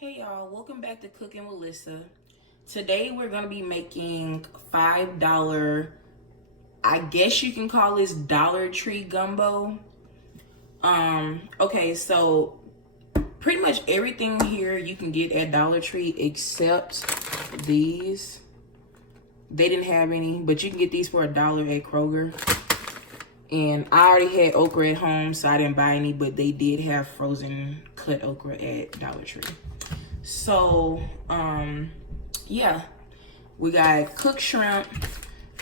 Hey y'all, welcome back to Cooking with Lissa. Today we're going to be making $5, I guess you can call this Dollar Tree gumbo. Okay, so pretty much everything here you can get at Dollar Tree except these. They didn't have any, but you can get these for $1 at Kroger. And I already had okra at home, so I didn't buy any, but they did have frozen cut okra at Dollar Tree. So, yeah, we got cooked shrimp.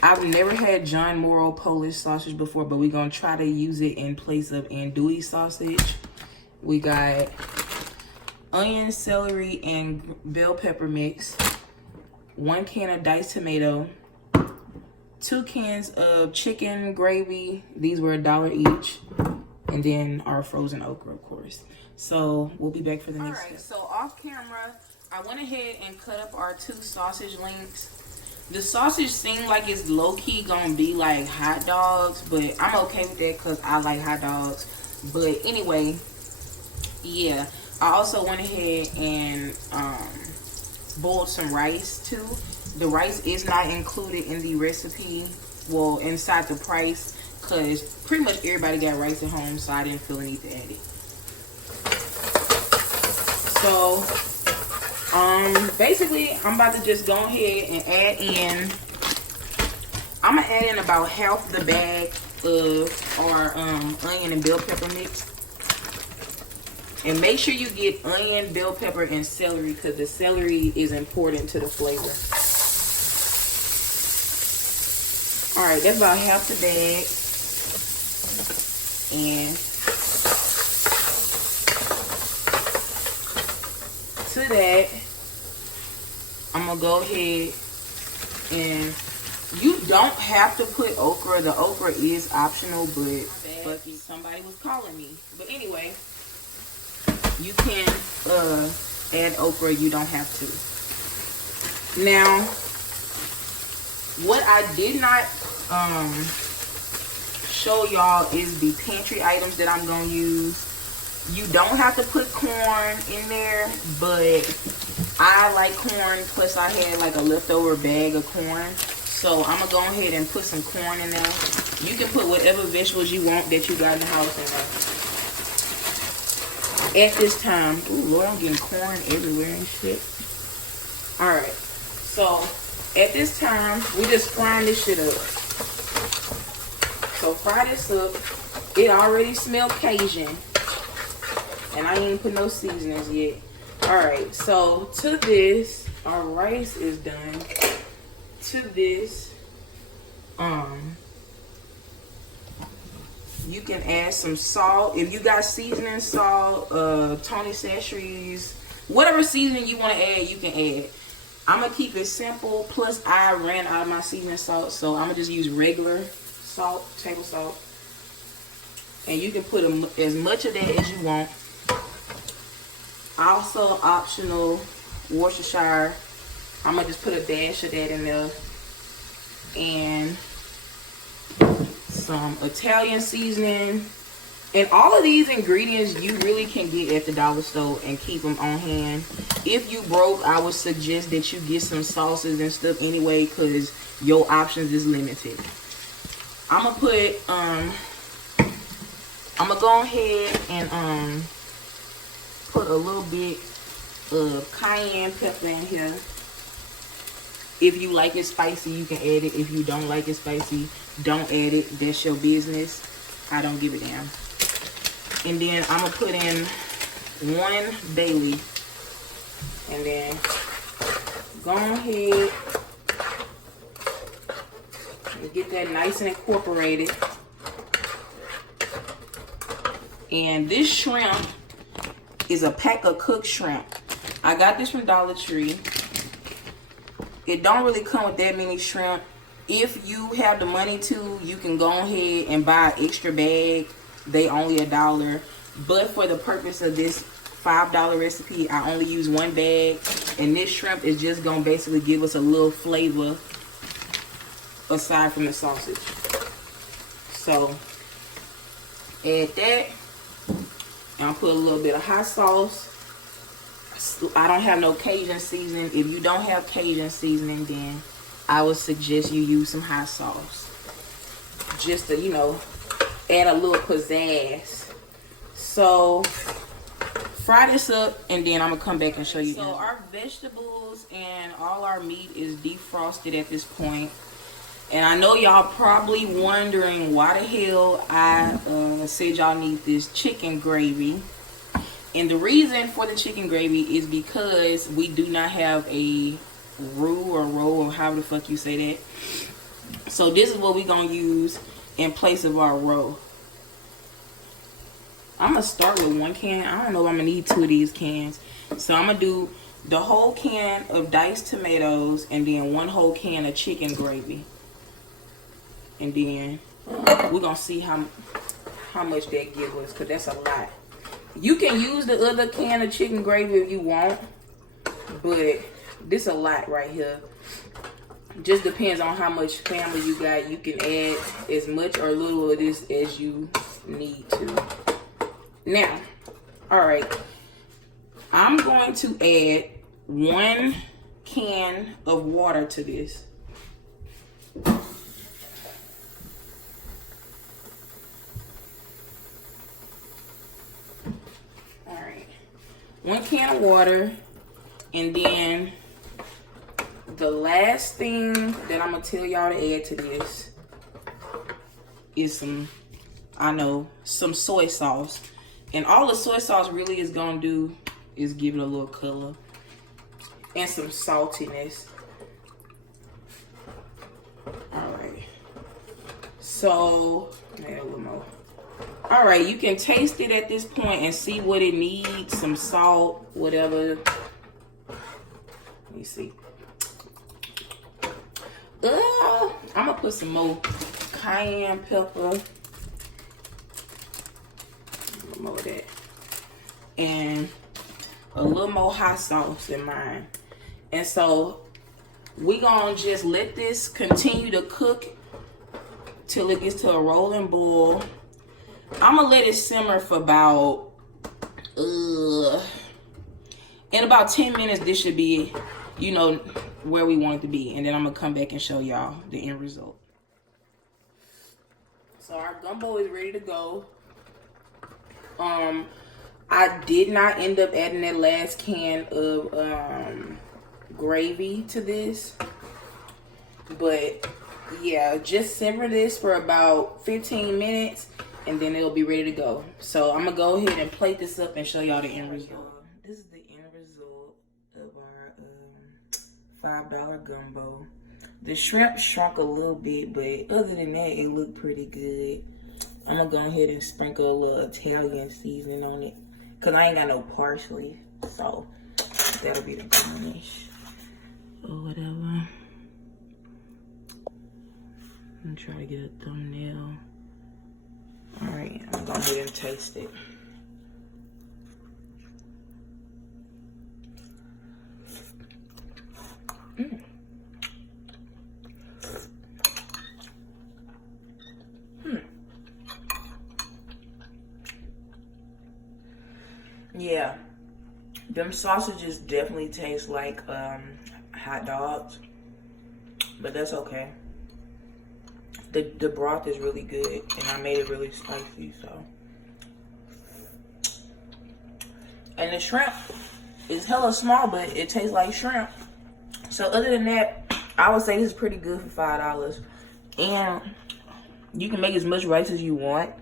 I've never had John Morrel Polish sausage before, but we're going to try to use it in place of andouille sausage. We got onion, celery, and bell pepper mix. 1 can of diced tomato. 2 cans of chicken gravy. These were $1 each. And then our frozen okra, of course. So we'll be back for the next step. So off camera, I went ahead and cut up our 2 sausage links. The sausage seemed like it's low-key gonna be like hot dogs, but I'm okay with that because I like hot dogs. But anyway, yeah, I also went ahead and boiled some rice too. The rice is not included in the recipe, well, inside the price, because pretty much everybody got rice at home, so I didn't feel the need to add it. So, basically, I'm about to just go ahead and add in, I'm going to add in about half the bag of our onion and bell pepper mix. And make sure you get onion, bell pepper, and celery, because the celery is important to the flavor. Alright, that's about half the bag. And to that, I'm going to go ahead and you don't have to put okra. The okra is optional, but somebody was calling me. But anyway, you can add okra. You don't have to. Now, what I did not show y'all is the pantry items that I'm going to use. You don't have to put corn in there, but I like corn, plus I had like a leftover bag of corn. So I'm going to go ahead and put some corn in there. You can put whatever vegetables you want that you got in the house in there. At this time, ooh, Lord, I'm getting corn everywhere and shit. Alright, so at this time, we just frying this shit up. So fry this up. It already smells Cajun. And I ain't even put no seasonings yet. Alright, so to this, our rice is done. To this, you can add some salt. If you got seasoning salt, Tony Chachere's, whatever seasoning you want to add, you can add. I'm going to keep it simple. Plus, I ran out of my seasoning salt, so I'm going to just use regular salt, table salt. And you can put as much of that as you want. Also, optional, Worcestershire. I'm going to just put a dash of that in there. And some Italian seasoning. And all of these ingredients you really can get at the dollar store and keep them on hand. If you broke, I would suggest that you get some sauces and stuff anyway, because your options is limited. I'm gonna put I'm gonna go ahead and put a little bit of cayenne pepper in here. If you like it spicy, you can add it. If you don't like it spicy, don't add it. That's your business. I don't give a damn. And then I'm going to put in 1 bay leaf. And then go ahead and get that nice and incorporated. And this shrimp is a pack of cooked shrimp. I got this from Dollar Tree. It don't really come with that many shrimp. If you have the money to, you can go ahead and buy an extra bag. They only $1. But for the purpose of this $5 recipe, I only use 1 bag. And this shrimp is just going to basically give us a little flavor aside from the sausage. So, add that. And I'll put a little bit of hot sauce. I don't have no Cajun seasoning. If you don't have Cajun seasoning, then I would suggest you use some hot sauce. Just to, you know, add a little pizzazz. So, fry this up, and then I'm going to come back and show you. So, our vegetables and all our meat is defrosted at this point. And I know y'all probably wondering why the hell I said y'all need this chicken gravy. And the reason for the chicken gravy is because we do not have a roux or roll, or however the fuck you say that. So this is what we're going to use in place of our roll. I'm going to start with 1 can. I don't know if I'm going to need 2 of these cans. So I'm going to do the whole can of diced tomatoes and then 1 whole can of chicken gravy. And then we're going to see how much that gives us, because that's a lot. You can use the other can of chicken gravy if you want, but this a lot right here. Just depends on how much family you got. You can add as much or little of this as you need to. Now, all right, I'm going to add 1 can of water to this. All right, 1 can of water, and then the last thing that I'm gonna tell y'all to add to this is some soy sauce. And all the soy sauce really is gonna do is give it a little color and some saltiness. All right, so add a little more. All right, you can taste it at this point and see what it needs. Some salt, whatever. Let me see. I'm gonna put some more cayenne pepper. A little more of that. And a little more hot sauce in mine. And so we're gonna just let this continue to cook till it gets to a rolling boil. I'm gonna let it simmer for about in about 10 minutes. This should be, you know, where we want it to be, and then I'm gonna come back and show y'all the end result. So our gumbo is ready to go. I did not end up adding that last can of gravy to this, but yeah, just simmer this for about 15 minutes and then it'll be ready to go. So I'm gonna go ahead and plate this up and show y'all the end result. This is the end result of our $5 gumbo. The shrimp shrunk a little bit, but other than that, it looked pretty good. I'm gonna go ahead and sprinkle a little Italian seasoning on it, cause I ain't got no parsley, so that'll be the garnish or whatever. I'm trying to get a thumbnail. All right, I'm gonna go ahead and taste it. Yeah, them sausages definitely taste like hot dogs, but that's okay. The broth is really good, and I made it really spicy, so. And the shrimp is hella small, but it tastes like shrimp. So other than that, I would say this is pretty good for $5. And you can make as much rice as you want,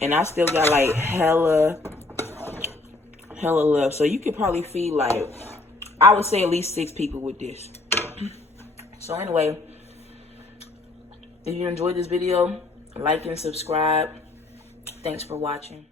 and I still got like hella left. So you could probably feed like, I would say at least 6 people with this. So anyway, if you enjoyed this video, like and subscribe. Thanks for watching.